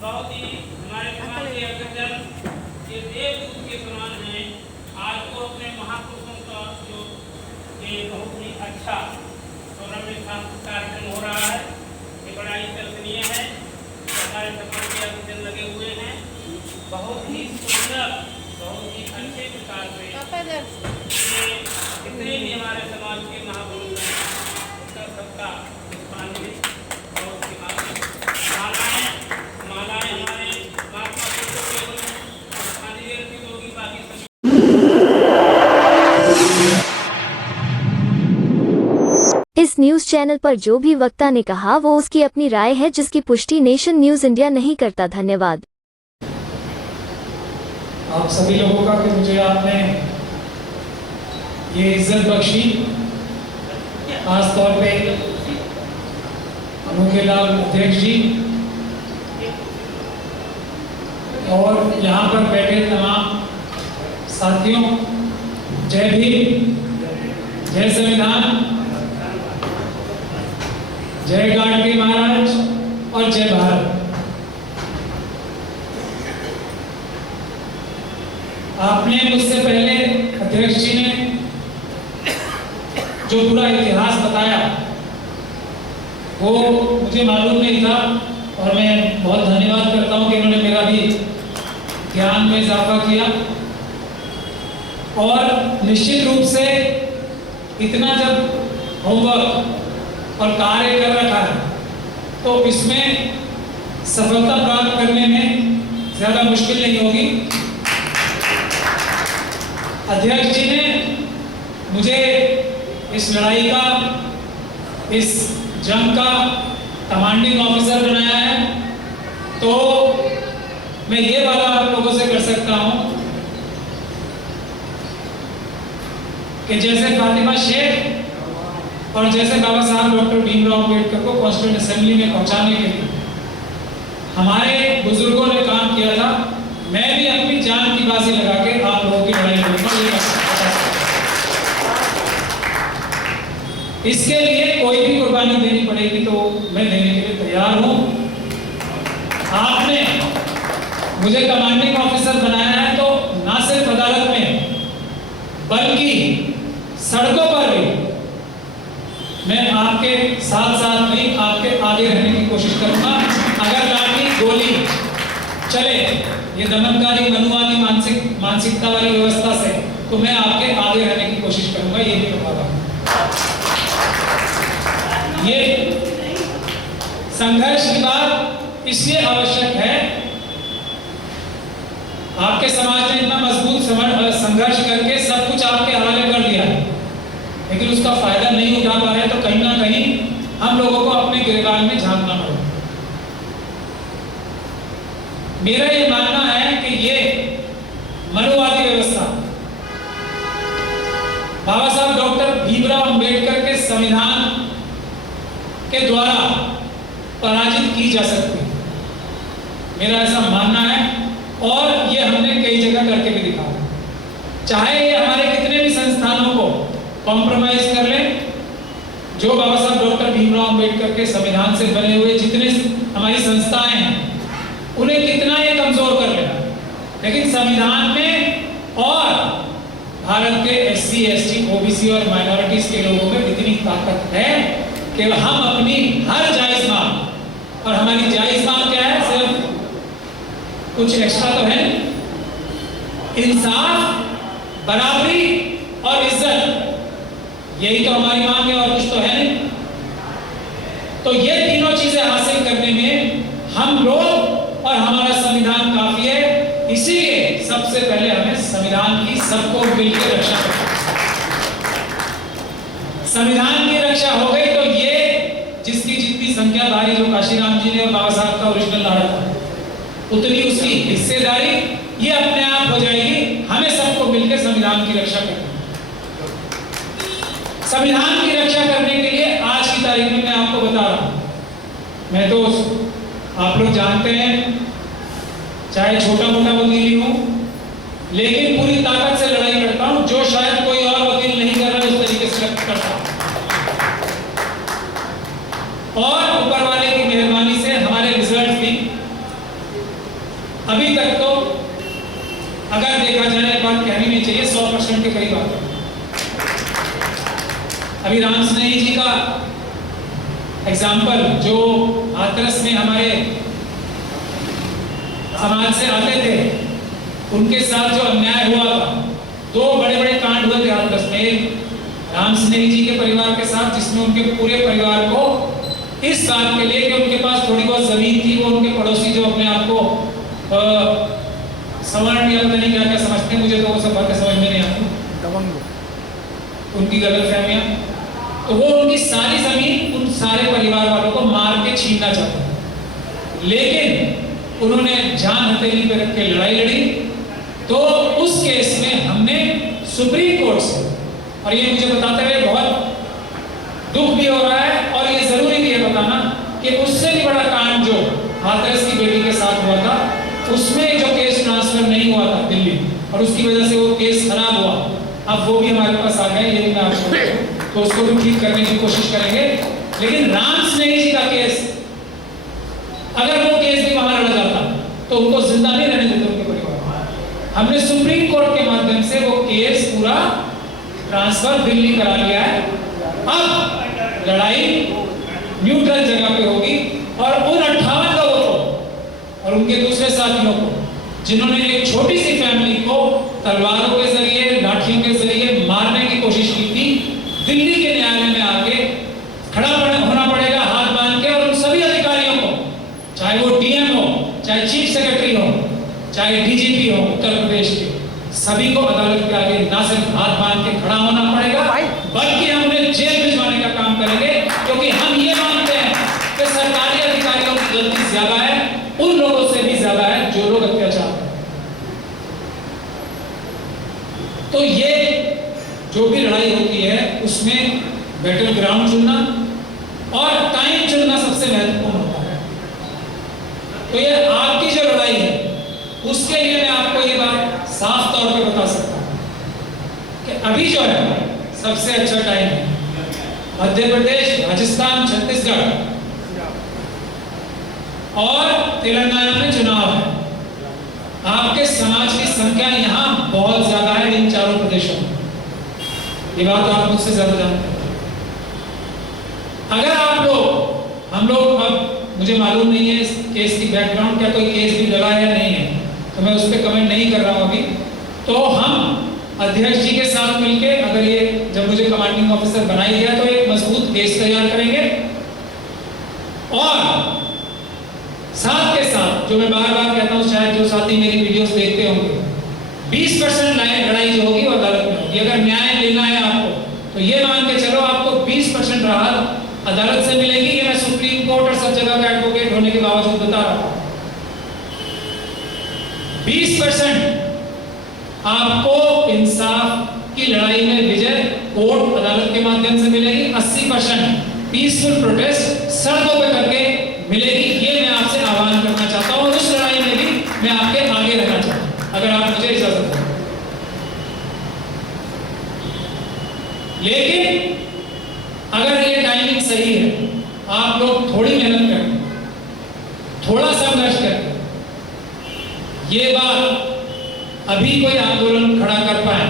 बहुत ही हमारे समाज के अग्रजन ये देवदूत के समान हैं। आज को अपने महापुरुषों का जो ये बहुत ही अच्छा सौरभ सांस्कृतिक कार्यक्रम हो रहा है, ये बड़ा ही सराहनीय है। हमारे समाज के अग्रजन लगे हुए हैं, बहुत ही सुंदर, बहुत ही अच्छे प्रकार से ये जितने भी हमारे समाज के महापुरुष हैं उनका सबका पुष्पांजलि और उसके बाद मालाएं हमारे महात्मा पुरुषों के पुष्पांजलि अर्पित होगी। बाकी सभी इस न्यूज चैनल पर जो भी वक्ता ने कहा वो उसकी अपनी राय है, जिसकी पुष्टि नेशन न्यूज इंडिया नहीं करता। धन्यवाद आप सभी लोगों का कि मुझे आपने ये इज्जत बख्शी, खास तौर पे अनोखेलाल अध्यक्ष जी और यहाँ पर बैठे तमाम साथियों। जय भीम, जय संविधान, जय गाडगे महाराज और जय भारत। आपने मुझसे पहले अध्यक्ष जी ने जो पूरा इतिहास बताया वो मुझे मालूम नहीं था और मैं बहुत धन्यवाद करता हूं कि उन्होंने मेरा भी ज्ञान में इजाफा किया। और निश्चित रूप से इतना जब होमवर्क और कार्य कर रखा है तो इसमें सफलता प्राप्त करने में ज़्यादा मुश्किल नहीं होगी। अध्यक्ष जी ने मुझे इस लड़ाई का, इस जंग का कमांडिंग ऑफिसर बनाया है, तो मैं ये वाला आप लोगों से कर सकता हूं कि जैसे फातिमा शेख और जैसे बाबा साहब डॉक्टर भीमराव अम्बेडकर को कॉन्स्टिट्यूएंट असेंबली में पहुंचाने के लिए हमारे बुजुर्गों ने काम किया था, मैं भी अपनी जान की बाजी लगा के आप लोगों की लड़ाई लड़ूंगा। इसके लिए कोई भी कुर्बानी देनी पड़ेगी तो मैं देने के लिए तैयार हूं। आपने मुझे कमांडिंग ऑफिसर बनाया है तो ना सिर्फ अदालत में बल्कि सड़कों पर भी मैं आपके साथ साथ नहीं, आपके आगे रहने की कोशिश करूंगा। अगर लाठी गोली चले ये दमनकारी मनुवादी मानसिकता वाली व्यवस्था से, तो मैं आपके आगे रहने की कोशिश करूंगा, ये भी बता रहा हूं। ये संघर्ष की बात इसलिए आवश्यक है, आपके समाज ने इतना मजबूत संघर्ष करके सब कुछ आपके हवाले कर दिया है, लेकिन उसका फायदा नहीं उठा पा रहे, तो कहीं ना कहीं हम लोगों को अपने गिरबान में झांकना पड़ेगा। मेरा ये मानना है कि ये मनुवादी व्यवस्था बाबा साहब डॉक्टर भीमराव अंबेडकर के संविधान के द्वारा पराजित की जा सकती है, मेरा ऐसा मानना है। और ये हमने कई जगह करके भी दिखा, चाहे ये हमारे कितने भी संस्थानों को कॉम्प्रोमाइज कर ले, जो बाबा साहब डॉक्टर भीमराव अंबेडकर के संविधान से बने हुए जितने हमारी संस्थाएं हैं उन्हें कितना ये कमजोर कर लेना, लेकिन संविधान में और भारत के एससी, एसटी, ओबीसी और माइनॉरिटीज के लोगों में इतनी ताकत है कि हम अपनी हर जायज मांग, और हमारी जायज मांग क्या है, सिर्फ कुछ एक्स्ट्रा तो है, इंसाफ, बराबरी और इज्जत, यही तो हमारी मांग है और कुछ तो है नहीं। तो ये तीनों चीजें हासिल करने में हम लोग और हमारा संविधान काफी है। इसीलिए सबसे पहले हमें संविधान की सबको मिलकर रक्षा करनी। संविधान की रक्षा हो गई तो ये जिसकी जितनी संख्या भारी, जो काशीराम जी ने और बाबा साहब का ओरिजिनल नारा था, उतनी उसकी हिस्सेदारी ये अपने आप हो जाएगी। हमें सबको मिलकर संविधान की रक्षा करनी। संविधान की रक्षा करने के लिए आज की तारीख में मैं आपको बता रहा हूं, मैं तो आप लोग जानते हैं चाहे छोटा मोटा वकील हूं, लेकिन पूरी ताकत से लड़ाई लड़ता हूं, जो शायद कोई और वकील नहीं कर रहा उस तरीके से करता हूं। और ऊपर वाले की मेहरबानी से हमारे रिजल्ट भी अभी राम स्नेही जी का एग्जाम्पल, जो हाथरस में हमारे समाज से आते थे, उनके साथ जो अन्याय हुआ था, 2 बड़े-बड़े कांड हुए थे हाथरस में। राम स्नेही जी के परिवार के साथ, जिसमें उनके पूरे परिवार को इस बात के लिए कि उनके पास थोड़ी बहुत जमीन थी, वो उनके पड़ोसी जो अपने आप को सवर्ण या पता नहीं क्या क्या समझते हैं, मुझे तो वो सब बातें समझ में नहीं आती, उनकी गलतफहमियां, तो वो उनकी सारी जमीन उन सारे परिवार वालों को मार के छीनना चाहते हैं। लेकिन उन्होंने जान हथेली पे रख के लड़ाई लड़ी, तो उस केस में हमने सुप्रीम कोर्ट से, और ये मुझे बताते हुए बहुत दुख भी हो रहा है और ये जरूरी भी है बताना कि उससे भी बड़ा कांड जो हाथरस की बेटी के साथ हुआ था, उसमें जो केस ट्रांसफर नहीं हुआ था दिल्ली, और उसकी वजह से वो केस खराब हुआ, अब वो भी हमारे पास आ गए, ये भी मैं आपको, तो उसको भी ठीक करने की कोशिश करेंगे। लेकिन राम स्नेही जी का केस, अगर वो केस भी वहां लड़ा जाता तो उनको जिंदा नहीं रहने देते उनके परिवार। हमने सुप्रीम कोर्ट के माध्यम से वो केस पूरा ट्रांसफर दिल्ली करा लिया है। अब लड़ाई न्यूट्रल जगह पे होगी और उन 58 लोगों को और उनके दूसरे साथियों को, जिन्होंने एक छोटी सी फैमिली को तलवारों के जरिए, लाठियों के जरिए मारने की कोशिश की थी, दिल्ली के न्यायालय में आके खड़ा होना पड़ेगा हाथ बांध के, और उन सभी अधिकारियों को, चाहे वो डीएम हो, चाहे चीफ सेक्रेटरी हो, चाहे डीजीपी हो उत्तर प्रदेश के, सभी को अदालत के आगे ना सिर्फ हाथ बांध के खड़ा होना पड़ेगा, बल्कि हम उन्हें जेल भिजवाने का काम करेंगे, क्योंकि हम ये मानते हैं कि सरकारी अधिकारियों की गलती ज्यादा है, उन लोगों से भी ज्यादा है जो लोग अत्याचार करते हैं। तो ये जो भी लड़ाई होती है उसमें बैटल ग्राउंड चुनना और टाइम चुनना सबसे महत्वपूर्ण होता है। तो ये आपकी जो लड़ाई है उसके लिए मैं आपको ये बात साफ तौर पे बता सकता हूं कि अभी जो है सबसे अच्छा टाइम है। मध्य प्रदेश, राजस्थान, छत्तीसगढ़ और तेलंगाना में चुनाव है। आपके समाज की संख्या यहां बहुत ज्यादा है इन चारों प्रदेशों में, ये बात आप मुझसे ज्यादा जानते हैं। अगर आप लोग, हम लोग, अब मुझे मालूम नहीं है इस केस की बैकग्राउंड, क्या कोई केस भी लगा है या नहीं है, तो मैं उस पर कमेंट नहीं कर रहा हूं अभी। तो हम अध्यक्ष जी के साथ मिलके, अगर ये जब मुझे कमांडिंग ऑफिसर बनाई गया, तो एक मजबूत केस तैयार करेंगे, और साथ के साथ जो मैं बार बार कहता हूं, शायद जो साथी मेरी वीडियोस देखते होंगे, 20% लड़ाई जो होगी वो अदालत में होगी। अगर न्याय लेना है आपको, तो ये मान के चलो आपको 20% राहत अदालत से मिलेगी। ये मैं सुप्रीम कोर्ट और सब जगह का एडवोकेट होने के बावजूद बता रहा हूं। 20% आपको इंसाफ की लड़ाई में विजय कोर्ट अदालत के माध्यम से मिलेगी। 80% पीसफुल प्रोटेस्ट सड़कों पे करके मिलेगी। ये मैं आपसे आह्वान करना चाहता हूं, और उस लड़ाई में भी मैं आपके आगे रहना चाहता हूं, अगर आप मुझे इजाजत दें। लेकिन अगर ये टाइमिंग सही है, आप लोग थोड़ी मेहनत करें, थोड़ा संघर्ष करें, ये बात अभी कोई आंदोलन खड़ा कर पाए,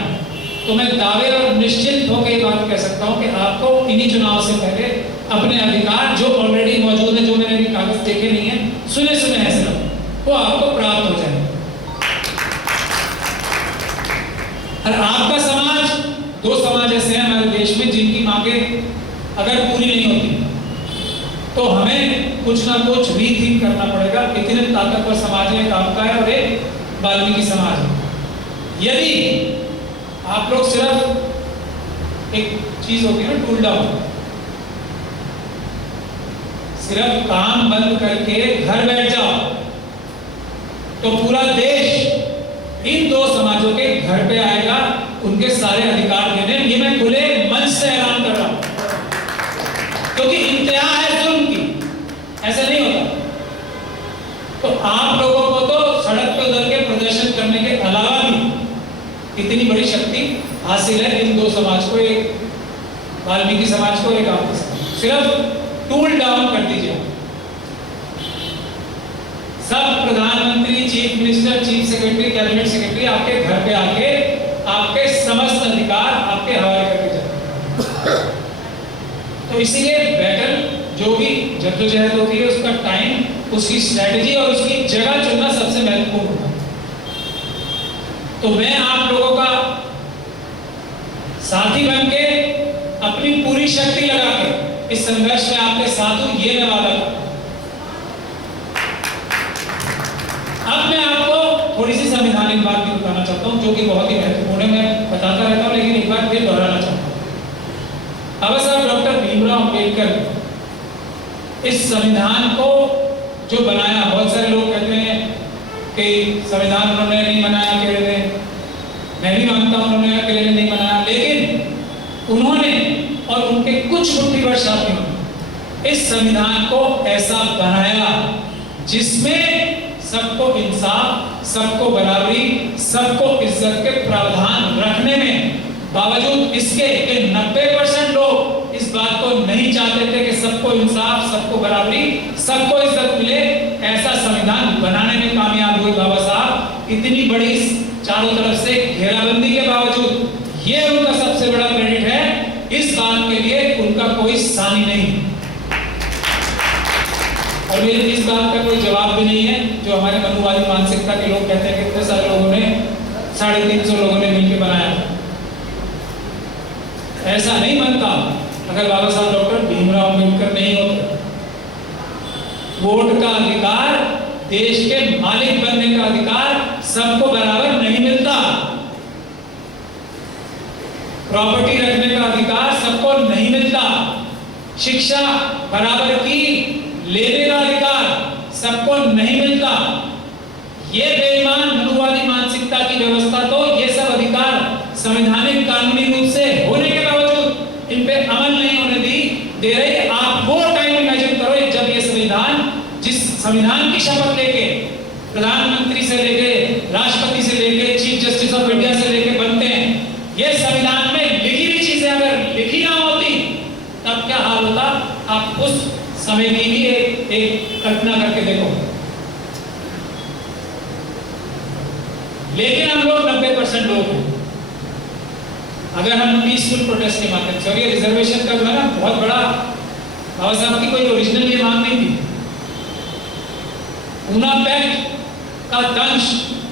तो मैं दावे और निश्चित होकर ये बात कह सकता हूं कि आपको इन्हीं चुनाव से पहले अपने अधिकार जो ऑलरेडी मौजूद है, जो मैंने अभी कागज देखे नहीं है, सुने हैं सिर्फ, वो आपको प्राप्त हो जाए। और आपका समाज, 2 समाज ऐसे हैं हमारे देश में जिनकी मांगें अगर पूरी नहीं होती, तो हमें कुछ ना कुछ रीथिंक करना पड़ेगा। इतने ताकतवर समाज है, एक आपका है और एक वाल्मीकि समाज है। यदि आप लोग सिर्फ, एक चीज होती है ना टूल डाउन, सिर्फ काम बंद करके घर बैठ जाओ, तो पूरा देश इन 2 समाजों के घर पे आएगा, उनके सारे अधिकार देने। ये मैं खुले मंच से ऐलान कर रहा हूं, क्योंकि इंतहा है जुल्म की, ऐसा नहीं होता। तो आप लोगों को तो सड़क पे उतर के प्रदर्शन करने के अलावा भी इतनी बड़ी शक्ति हासिल है इन 2 समाज को, एक वाल्मीकि समाज को, एक आपके समाज। सिर्फ टूल डाउन कर दीजिए। सब प्रधानमंत्री, chief minister, chief secretary, cabinet secretary आपके घर पे आके आपके समस्त अधिकार आपके हवाले करके जाए। तो इसीलिए बैटल जो भी जद्दोजहद होती है उसका टाइम, उसकी स्ट्रेटजी और उसकी जगह चुनना सबसे महत्वपूर्ण होता है। तो मैं आप लोगों का साथी बन के अपनी पूरी शक्ति लगा के इस संघर्ष में आपके साथ हूं, ये मैं वादा करता हूं। अब मैं आपको थोड़ी सी संवैधानिक बात भी बताना चाहता हूं जो कि बहुत ही महत्वपूर्ण है। मैं बताता रहता हूं लेकिन एक बार फिर दोहराना चाहता हूं। बाबा साहब डॉक्टर भीमराव अंबेडकर इस संविधान को जो बनाया, बहुत सारे लोग कहते हैं कि संविधान उन्होंने नहीं बनाया अकेले ने, मैं भी मानता हूं उन्होंने अकेले ने नहीं बनाया, लेकिन उन्होंने और उनके कुछ बुद्धिवर साथियों ने इस संविधान को ऐसा बनाया जिसमें सबको इंसाफ, सबको बराबरी, सबको इज्जत के प्रावधान रखने में बावजूद इसके कि 90% लोग इस बात को नहीं चाहते थे कि सबको इंसाफ, सबको बराबरी, सबको इज्जत मिले, ऐसा संविधान बनाने में कामयाब हुए बाबा साहब। इतनी बड़ी चारों तरफ से घेराबंदी के बावजूद ये उनका सबसे बड़ा क्रेडिट है। इस बात के लिए उनका कोई सानी नहीं और मेरे इस बात का कोई जवाब भी नहीं है जो हमारे मनुवादी मानसिकता के लोग कहते हैं कि इतने सारे लोगों ने, 350 लोगों ने मिलकर बनाया। ऐसा नहीं बनता अगर बाबा साहब डॉक्टर भीमराव अंबेडकर नहीं होते। वोट का अधिकार, देश के मालिक बनने का अधिकार सबको बराबर नहीं मिलता। प्रॉपर्टी रखने का अधिकार सबको नहीं मिलता। शिक्षा बराबर की लेने का अधिकार सबको नहीं मिलता। ये बेईमान मनुवादी मानसिकता की व्यवस्था तो ये सब अधिकार संवैधानिक कानूनी रूप से होने के बावजूद इन पे अमल नहीं होने दे रही। आप वो टाइम इमेजिन करो जब ये संविधान, जिस संविधान की शपथ लेके प्रधानमंत्री से लेके राष्ट्रपति से लेके चीफ जस्टिस ऑफ इंडिया से लेके बनते हैं, ये संविधान में लिखी हुई चीजें अगर लिखी ना होती तब क्या हाल होता। आप उस समय की भी एक कल्पना करके देखो। लेकिन हम लोग 90% लोग हैं। अगर हम पीसफुल प्रोटेस्ट के माध्यम से, और ये रिजर्वेशन का जो है ना बहुत बड़ा, बाबा साहब की कोई ओरिजिनल ये मांग नहीं थी। ऊना पैक्ट का दंश,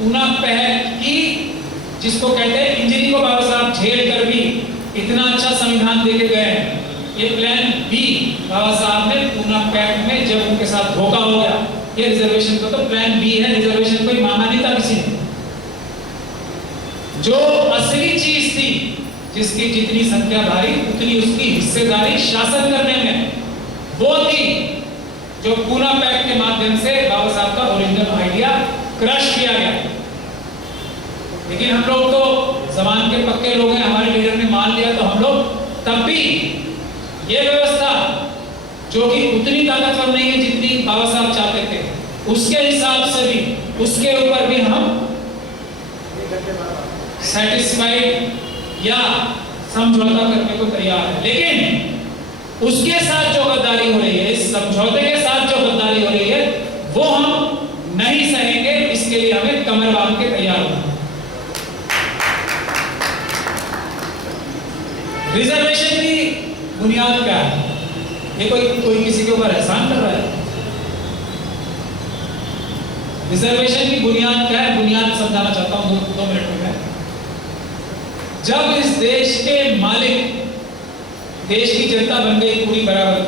ऊना पैक्ट की जिसको कहते हैं इंजरी को बाबा साहब झेल कर भी इतना अच्छा संविधान देके गए हैं। ये प्लान बी बाबा साहब ने ऊना पैक्ट में जब उनके साथ धोखा हो गया, ये रिजर्वेशन का तो प्लान बी है। रिजर्वेशन कोई मांगा नहीं था किसी ने। जो असली चीज थी, जिसकी जितनी संख्या भारी उतनी उसकी हिस्सेदारी शासन करने में, वो थी जो पूना पैक्ट के माध्यम से बाबा साहब का ओरिजिनल आइडिया क्रश किया गया। लेकिन हम लोग तो जमान के पक्के लोग हैं, हमारे लीडर ने मान लिया तो हम लोग तब भी ये व्यवस्था जो कि उतनी ताकतवर नहीं है जितनी बाबा साहब चाहते थे, उसके हिसाब से भी, उसके ऊपर भी हम सेटिस्फाइड या समझौता करने को तैयार है। लेकिन उसके साथ जो गद्दारी हो रही है, इस समझौते के साथ जो गद्दारी हो रही है, वो हम नहीं सहेंगे। इसके लिए हमें कमर बांध के तैयार होना। रिजर्वेशन की बुनियाद क्या है? ये कोई किसी के ऊपर एहसान कर रहा है? रिजर्वेशन की बुनियाद क्या है? बुनियाद समझाना चाहता हूं 2 मिनट में। जब इस देश के मालिक देश की जनता बन गई पूरी बराबर,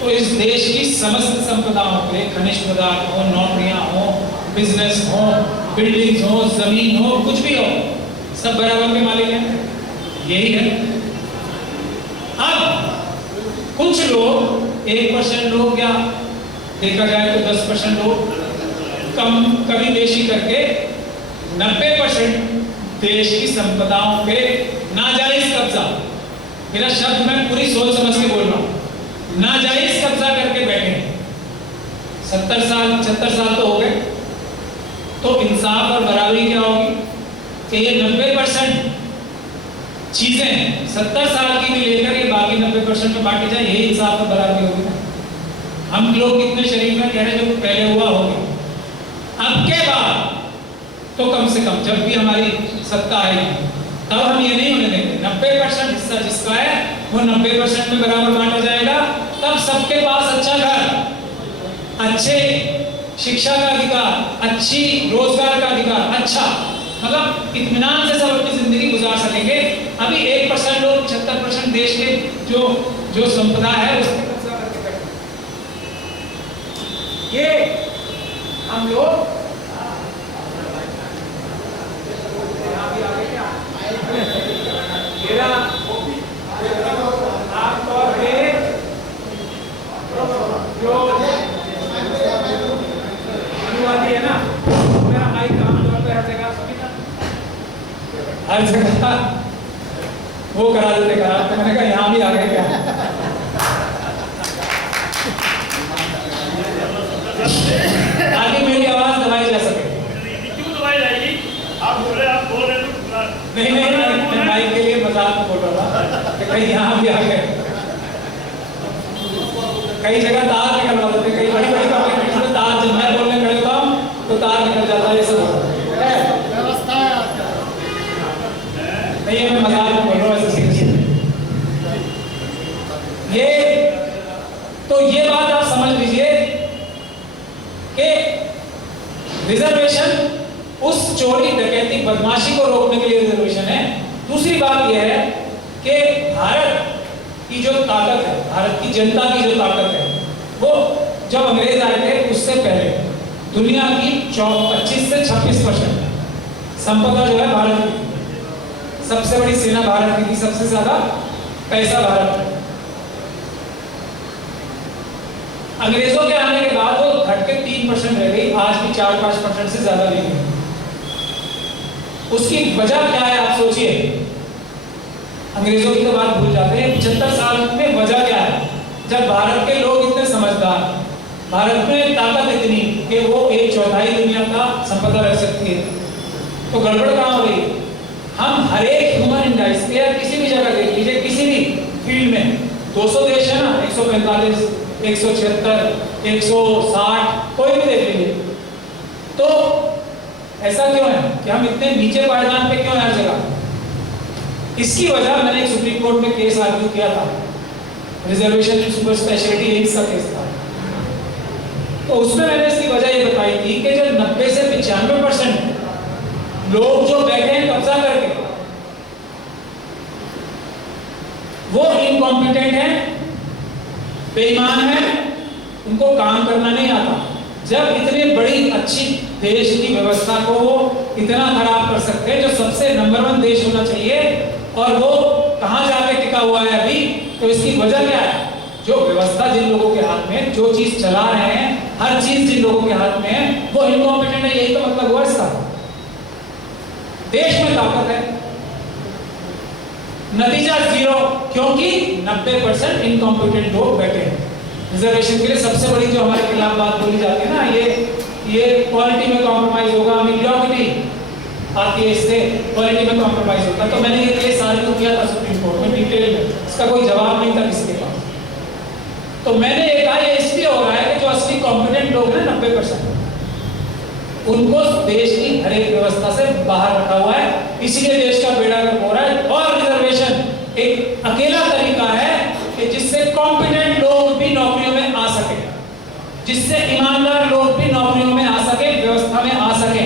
तो इस देश की समस्त संपदाओं पे, खनिज पदार्थ हो, नौकरियां हो, बिजनेस हो, बिल्डिंग्स हो, जमीन हो, कुछ भी हो, सब बराबर के मालिक हैं। यही है। अब कुछ लोग, 1% लोग या देखा जाए तो 10% लोग कम कभी बेशी करके 90% देश की संपदाओं पे नाजायज कब्जा, मेरा शब्द मैं पूरी सोच समझ के बोल रहा हूं, नाजायज कब्जा करके बैठे। 70 साल 76 साल तो हो गए। तो इंसाफ और बराबरी क्या होगी कि ये 90% चीजें 70 साल की भी लेकर ये बाकी 90% में बांटी जाए, यही इंसाफ और बराबरी होगी ना। हम लोग कितने शरीफ में कह रहे हैं जो पहले हुआ होगा। अब के बाद तो कम से कम जब भी हमारी सत्ता आएगी तब हम ये नहीं होने देंगे। 90% हिस्सा जिसका है वो 90% में बराबर बांटा जाएगा, तब सबके पास अच्छा घर, अच्छे शिक्षा का अधिकार, अच्छी रोजगार का अधिकार, अच्छा मतलब इत्मीनान से सब अपनी जिंदगी गुजार सकेंगे। अभी 1% लोग 75% देश के जो संपदा है उसके कब्जा करके बैठे। ये हम लोग आमतौर पे जो अनुवादी है ना, मेरा माइक आमतौर पे हर जगह वो करा देते करा, तो मैंने कहा यहाँ भी आ गए क्या? ताकि मेरी आवाज दबाई जा सके। क्यों दबाई जाएगी? आप बोल रहे हैं नहीं मैं माइक के लिए मजाक में बोल रहा था कि कहीं यहाँ भी आ गए। कई जगह तार निकलवा देते, कई बड़ी बड़ी कंपनी में तार, जब मैं बोलने खड़े होता हूँ तो तार निकल जाता है, ये सब व्यवस्था नहीं है। मैं मजाक में बोल रहा हूँ ऐसे सीधी। ये बात आप समझ लीजिए कि रिजर्वेशन उस चोरी डकैती बदमाशी को रोकने के लिए रिजर्वेशन है। दूसरी बात यह है कि भारत की जो ताकत है, भारत की जनता की जो ताकत है, वो जब अंग्रेज आए थे उससे पहले दुनिया की 25 से 26% संपदा जो है भारत की, सबसे बड़ी सेना भारत की थी, सबसे ज्यादा पैसा भारत में। अंग्रेजों के आने के बाद वो घट के 3% रह गई, आज भी 4-5% से ज्यादा नहीं है। उसकी वजह क्या है आप सोचिए। अंग्रेजों की तो बात भूल जाते हैं, 75 साल में वजह क्या है? जब भारत के लोग इतने समझदार, भारत में ताकत इतनी कि वो 1/4 दुनिया का संपदा रह सकती है, तो गड़बड़ कहाँ हो रही है? हम हर एक ह्यूमन इंडाइस पे या किसी भी जगह देख लीजिए, किसी भी फील्ड में 200 देश है ना, 145, 176, 160, कोई भी देख लीजिए। तो ऐसा क्यों है कि हम इतने नीचे पायदान पे क्यों है हर जगह? इसकी वजह मैंने एक सुप्रीम कोर्ट में केस आर्ग्यू किया था, रिजर्वेशन इन सुपर स्पेशलिटी एम्स का केस था। तो उसमें मैंने इसकी वजह ये बताई थी कि जब 90 से 95% लोग जो बैठे हैं कब्जा करके, वो इनकॉम्पिटेंट हैं, बेईमान हैं, उनको काम करना नहीं आता। जब इतनी बड़ी अच्छी देश की व्यवस्था को वो इतना खराब कर सकते हैं, जो सबसे नंबर 1 देश होना चाहिए, और वो कहां जाके टिका हुआ है अभी? तो इसकी वजह क्या है? जो व्यवस्था जिन लोगों के हाथ में, जो चीज चला रहे हैं, हर चीज जिन लोगों के हाथ में है, वो इनकॉम्पिटेंट है। यही तो मतलब हुआ इसका। देश में ताकत है, नतीजा 0, क्योंकि 90% इनकॉम्पिटेंट लोग बैठे हैं। रिजर्वेशन के लिए सबसे बड़ी जो हमारे खिलाफ बात बोली जाती है ना, ये क्वालिटी में कॉम्प्रोमाइज होगा, मीडियोक्रिटी आती है, इससे क्वालिटी में कॉम्प्रोमाइज होता है। तो मैंने ये केस आर्ग्यू किया था सुप्रीम कोर्ट में डिटेल में, इसका कोई जवाब नहीं था किसी के पास। तो मैंने ये कहा ये इसलिए हो रहा है कि जो असली कॉम्पिटेंट लोग हैं 90%, उनको देश की हर एक व्यवस्था से बाहर रखा हुआ है, इसलिए देश का बेड़ा गर्क हो रहा है। और रिजर्वेशन एक अकेला तरीका है कि जिससे कॉम्पिटेंट लोग भी नौकरियों में आ सके, जिससे ईमानदार लोग भी नौकरियों में आ सके, व्यवस्था में आ सके।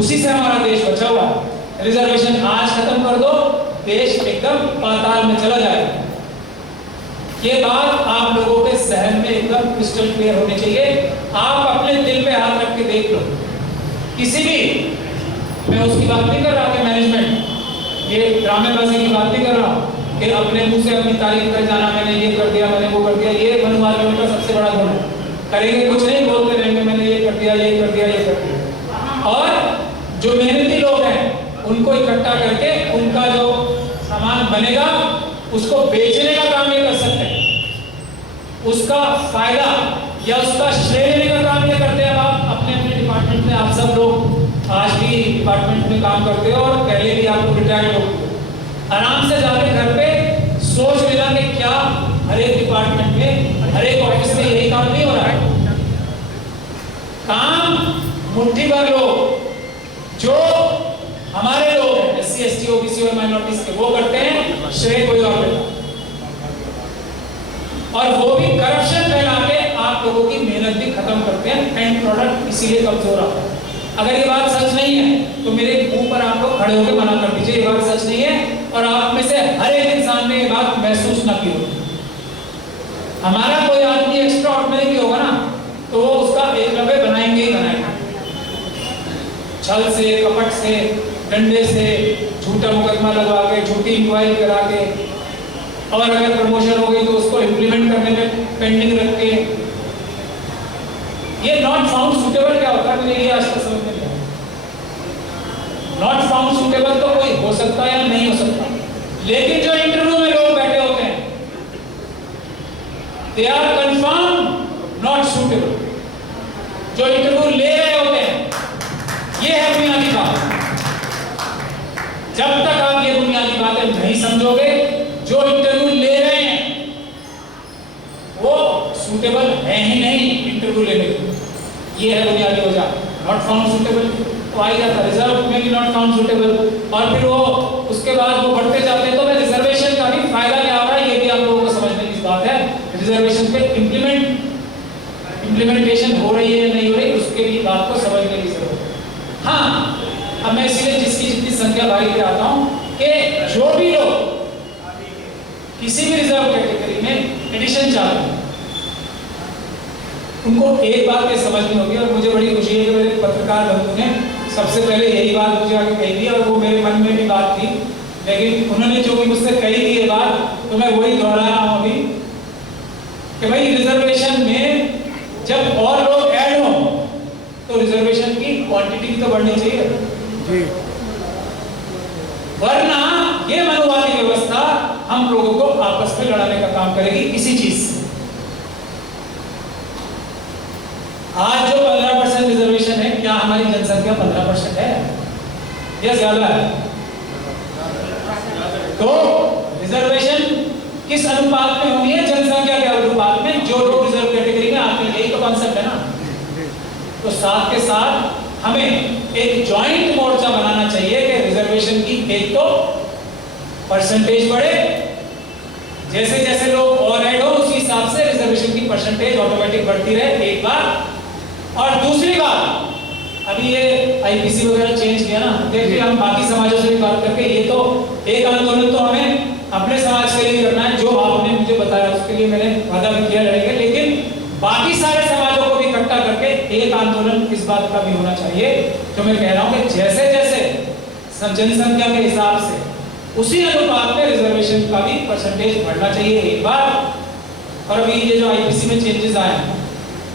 उसी से हमारा देश बचा हुआ है। रिजर्वेशन आज खत्म कर दो, देश एकदम पाताल में चला जाएगा। ये बात आप लोगों के जहन में एकदम क्रिस्टल क्लियर होनी चाहिए। आप अपने दिल पे हाथ रख के देख लो, किसी भी, मैं उसकी बात नहीं कर रहा कि मैनेजमेंट ये ड्रामेबाजी की बात नहीं कर रहा कि अपने मुंह से अपनी तारीफ कर जाना, मैंने ये कर दिया, मैंने वो कर दिया। ये मनमानी का सबसे बड़ा गुण है। करेंगे कुछ नहीं, बोलते रहेंगे मैंने ये कर दिया, ये कर दिया, ये कर दिया। और जो मेहनती लोग हैं उनको इकट्ठा करके उनका जो सामान बनेगा उसको बेचने का काम ये कर सकते हैं, उसका फायदा या उसका श्रेय लेने का काम ये करते हैं। आप अपने अपने डिपार्टमेंट में, आप सब लोग आज भी डिपार्टमेंट में काम करते हो और पहले भी आप लोग रिटायर्ड हो, आराम से जाके घर पे सोच लेना कि क्या हर एक डिपार्टमेंट में, हर एक ऑफिस में यही काम नहीं हो रहा है। काम मुट्ठी भर लोग, जो हमारे लोग हैं SC, ST, OBC और माइनॉरिटीज के, वो करते हैं, श्रेय कोई और लेता। और वो भी करप्शन फैला के आप लोगों की मेहनत भी खत्म करते हैं, एंड प्रोडक्ट इसीलिए कमजोर आता है। अगर ये बात सच नहीं है तो मेरे मुंह पर आप लोग खड़े होकर मना कर दीजिए ये बात सच नहीं है, और आप में से हर एक इंसान ने ये बात महसूस ना की होगी। हमारा कोई आदमी एक्स्ट्रा ऑर्डिनरी भी होगा ना तो वो उसका एकलव्य बनाएंगे ही बनाएंगे, छल से, कपट से, डंडे से, झूठा मुकदमा लगवा के, झूठी इंक्वायरी करा के, और अगर प्रमोशन हो गई तो उसको इम्प्लीमेंट करने में पेंडिंग रख के। ये नॉट फाउंड सुटेबल क्या होता है मुझे ये आज तक समझ में नहीं आया। नॉट फाउंड सुटेबल तो कोई हो सकता है या नहीं हो सकता, लेकिन जो इंटरव्यू में लोग बैठे होते हैं they are confirm not suitable. जो इंटरव्यू ले रहे होते हैं ये है बुनियादी बात। जब तक आप ये बुनियादी बातें नहीं समझोगे, जो इंटरव्यू ले रहे हैं वो सूटेबल है ही नहीं इंटरव्यू लेने के, ये है बुनियादी वजह। नॉट फाउंड सूटेबल तो आ ही जाता, रिजर्व में भी नॉट फाउंड सूटेबल, और फिर वो उसके बाद वो बढ़ते जाते हैं। तो मैं रिजर्वेशन का भी फायदा क्या हो रहा है ये भी आप लोगों को समझने की बात है। रिजर्वेशन पे इम्प्लीमेंटेशन हो रही है नहीं हो रही उसके भी बात को समझने की जरूरत है। हाँ, अब मैं इसलिए जिसकी जितनी संख्या भारी पे आता हूँ कि जो भी लोग किसी भी रिजर्व कैटेगरी में एडिशन चाहते हैं उनको एक बात ये समझनी होगी, और मुझे बड़ी खुशी है कि मेरे पत्रकार बंधु ने सबसे पहले यही बात मुझे आगे कही थी, और वो मेरे मन में भी बात थी, लेकिन उन्होंने जो भी मुझसे कही थी ये बात तो मैं वही दोहरा रहा हूँ अभी कि भाई रिजर्वेशन में जब और लोग ऐड हो तो रिजर्वेशन की क्वांटिटी भी तो बढ़नी चाहिए जी, वरना ये मनुवादी व्यवस्था हम लोगों को आपस में लड़ाने का काम करेगी किसी चीज से। आज जो 15% रिजर्वेशन है, क्या हमारी जनसंख्या 15% है या ज्यादा है? तो रिजर्वेशन किस अनुपात में होनी है? जनसंख्या के अनुपात में, जो लोग रिजर्व कैटेगरी में आते हैं, यही तो कॉन्सेप्ट है ना। तो साथ के साथ हमें एक जॉइंट मोर्चा बनाना चाहिए कि रिजर्वेशन की एक तो परसेंटेज बढ़े, जैसे जैसे लोग और ऐड हो उसी हिसाब से रिजर्वेशन की परसेंटेज ऑटोमेटिक बढ़ती रहे, एक बात। और दूसरी बात, अभी ये आईपीसी वगैरह चेंज किया ना, देखिए हम बाकी समाजों से भी बात करके, ये तो एक आंदोलन तो हमें अपने समाज के लिए करना है, जो आपने मुझे बताया उसके लिए मैंने वादा भी किया रहेगा, लेकिन बाकी सारे समाजों को भी इकट्ठा करके एक आंदोलन इस बात का भी होना चाहिए। तो मैं कह रहा हूं कि जैसे जैसे जनसंख्या के हिसाब से उसी अनुपात में रिजर्वेशन का भी परसेंटेज बढ़ना चाहिए, एक बार। और अभी ये जो आईपीसी में चेंजेस आए,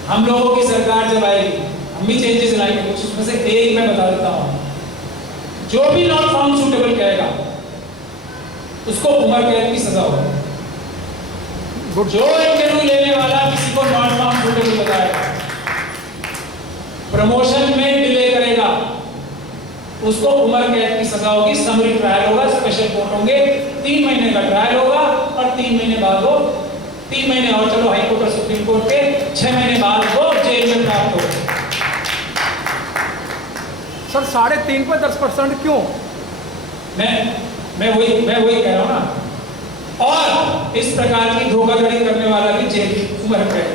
हम लोगों की सरकार जब आएगी हम भी चेंजेस लाएंगे कुछ, उसमें से एक मैं बता देता हूं, जो भी नॉट फाउंड सूटेबल कहेगा उसको उम्र कैद की सजा होगी। जो इंटरव्यू लेने वाला किसी को नॉट फाउंड सूटेबल बताएगा, प्रमोशन में डिले करेगा, उसको उम्र कैद की सजा होगी। समरी ट्रायल होगा, स्पेशल कोर्ट होंगे, 3 महीने का ट्रायल होगा, और 3 महीने बाद वो 3 महीने और चलो हाई कोर्ट और सुप्रीम कोर्ट के, 6 महीने बाद वो जेल में प्राप्त हो। सर 3.5 पे 10% क्यों? मैं वही कह रहा हूँ ना। और इस प्रकार की धोखाधड़ी करने वाला भी जेल की उम्र कैद।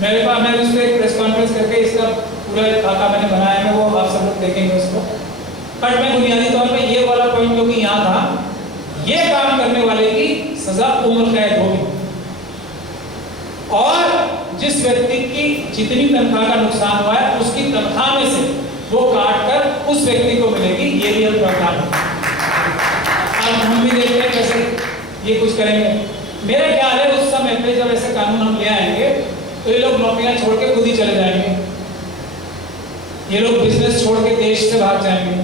मेरे पास, मैंने उसमें एक प्रेस कॉन्फ्रेंस करके इसका पूरा खाका मैंने बनाया है, वो आप सब लोग देखेंगे उसको। बट मैं बुनियादी तौर पे ये वाला पॉइंट जो कि यहाँ था, ये काम करने वाले की सजा उम्र कैद होगी, और जिस व्यक्ति की जितनी तनख्वाह का नुकसान हुआ है उसकी तनख्वाह में से वो काट कर उस व्यक्ति को मिलेगी, ये भी हम प्रावधान है। अब हम भी देखते हैं कैसे ये कुछ करेंगे। मेरा ख्याल है उस समय पे जब ऐसे कानून हम ले आएंगे तो ये लोग नौकरियां छोड़ के खुद ही चले जाएंगे, ये लोग बिजनेस छोड़ के देश से भाग जाएंगे।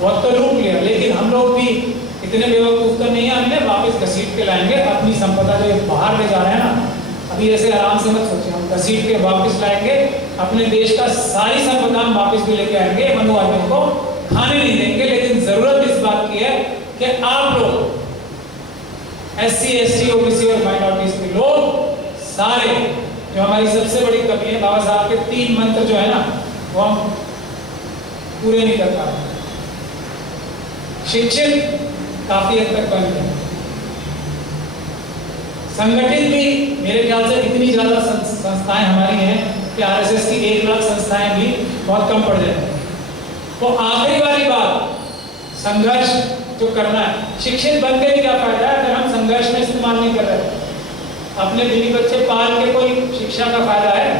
बहुत तो लूट लिया, लेकिन हम लोग भी इतने बेवकूफ तो नहीं है, हमने वापस घसीट के लाएंगे अपनी संपदा जो बाहर ले जा रहे हैं ना। अभी ऐसे आराम से मत सोचिए, हम घसीट के वापस लाएंगे अपने देश का सारी संपदा, हम वापस भी लेके आएंगे, मनुवादियों को खाने नहीं देंगे। लेकिन जरूरत इस बात की है कि आप लोग SC, ST, OBC और माइनॉरिटीज के लोग सारे, जो हमारी सबसे बड़ी कमी है, बाबा साहब के 3 मंत्र जो है ना वो हम पूरे नहीं कर पा रहे। शिक्षित काफी हद तक बन गए, संगठित भी मेरे ख्याल से इतनी ज़्यादा संस्थाएं हमारी हैं कि आरएसएस की 1 लाख संस्थाएं भी बहुत कम पड़ जाती हैं। तो आखिरी वाली बात, संघर्ष जो करना है, शिक्षित बन के भी क्या फायदा है अगर हम संघर्ष में इस्तेमाल नहीं कर रहे। अपने बीवी बच्चे पाल के कोई शिक्षा का फायदा है?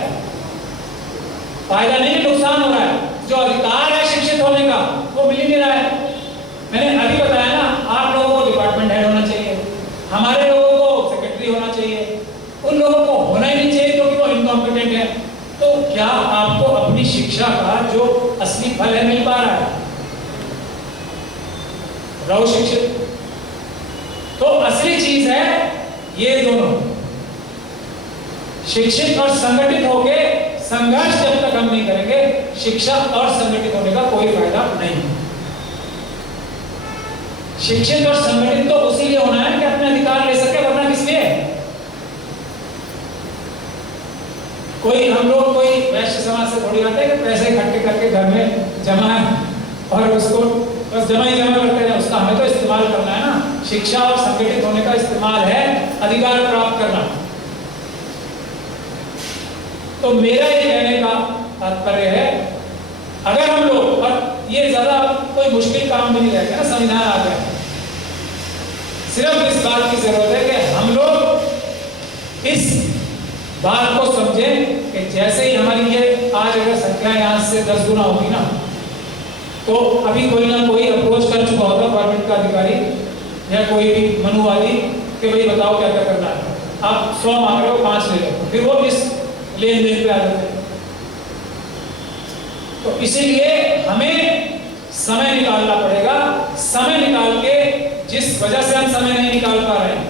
फायदा नहीं, नुकसान हो रहा है। जो अधिकार है शिक्षित होने का वो मिल ही नहीं रहा है। मैंने अभी बताया ना, आप लोगों को डिपार्टमेंट हेड होना चाहिए, हमारे लोगों को सेक्रेटरी होना चाहिए, उन लोगों को होना ही नहीं चाहिए क्योंकि वो इनकॉम्पिटेंट है। तो क्या आपको अपनी शिक्षा का जो असली फल है मिल पा रहा है? रहो शिक्षित। तो असली चीज है ये दोनों, शिक्षित और संगठित होके संघर्ष जब तक हम नहीं करेंगे, शिक्षा और संगठित होने का कोई फायदा नहीं। शिक्षित और संगठित तो उसी लिए होना है कि अपने अधिकार ले सके, वरना किस लिए? कोई हम लोग कोई वैश्य समाज से थोड़ी आते हैं कि पैसे इकट्ठे करके घर में जमा है और उसको बस जमा ही जमा करते हैं। उसका हमें तो इस्तेमाल करना है ना। शिक्षा और संगठित होने का इस्तेमाल है अधिकार प्राप्त करना। तो मेरा ये कहने का तात्पर्य है, अगर हम लोग, और ये ज्यादा कोई मुश्किल काम भी नहीं रहेगा ना, संविधान आ गया, सिर्फ इस बात की जरूरत है कि हम लोग इस बात को समझें कि जैसे ही हमारी ये आज अगर संख्या यहाँ से 10 गुना होगी ना, तो अभी कोई ना कोई अप्रोच कर चुका होगा गवर्नमेंट का अधिकारी या कोई भी मनुवादी कि भाई बताओ क्या क्या करना है। आप 100 मांग रहे हो, 5 ले लो, फिर वो इस लेन देन पे आ जाते हैं। तो इसीलिए हमें समय निकालना पड़ेगा। समय निकाल के, जिस वजह से हम समय नहीं निकाल पा रहे हैं,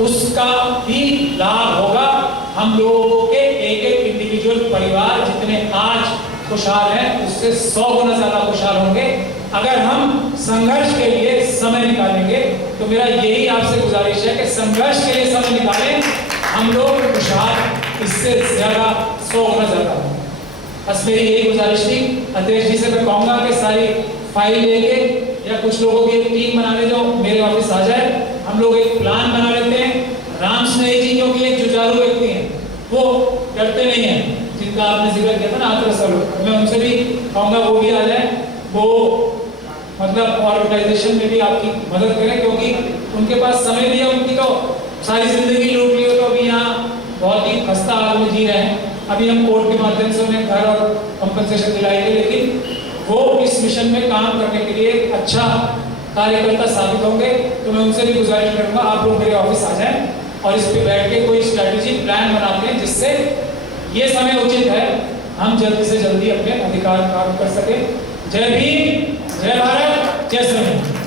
उसका भी लाभ होगा हम लोगों के एक एक इंडिविजुअल परिवार जितने आज खुशहाल हैं उससे 100 गुना ज्यादा खुशहाल होंगे अगर हम संघर्ष के लिए समय निकालेंगे। तो मेरा यही आपसे गुजारिश है कि संघर्ष के लिए समय निकालें, हम लोग खुशहाल इससे ज्यादा 100 गुना ज्यादा। बस मेरी यही गुजारिश थी। अध्यक्ष जी से मैं कहूंगा कि सारी फाइल लेके या कुछ लोगों की एक टीम बना ले जो मेरे ऑफिस आ जाए, हम लोग एक प्लान बना लेते हैं। राम स्नेही जी क्योंकि एक जुझारू व्यक्ति हैं, वो डरते नहीं हैं, जिनका आपने जिक्र किया था ना हाथरस लोग, मैं उनसे भी कहूँगा वो भी आ जाए, वो मतलब ऑर्गेनाइजेशन में भी आपकी मदद करें, क्योंकि उनके पास समय भी है, उनकी तो सारी जिंदगी लूट ली हो, तो अभी यहाँ बहुत ही खस्ता हाल में जी रहे हैं। अभी हम कोर्ट के माध्यम से उन्हें घर और कंपनसेशन दिलाएंगे, लेकिन वो इस मिशन में काम करने के लिए एक अच्छा कार्यकर्ता साबित होंगे। तो मैं उनसे भी गुजारिश करूंगा आप लोग मेरे ऑफिस आ जाएं और इस पे बैठ के कोई स्ट्रैटेजी प्लान बनाते हैं जिससे ये समय उचित है हम जल्दी से जल्दी अपने अधिकार प्राप्त कर सकें। जय भीम, जय भारत, जय संविधान।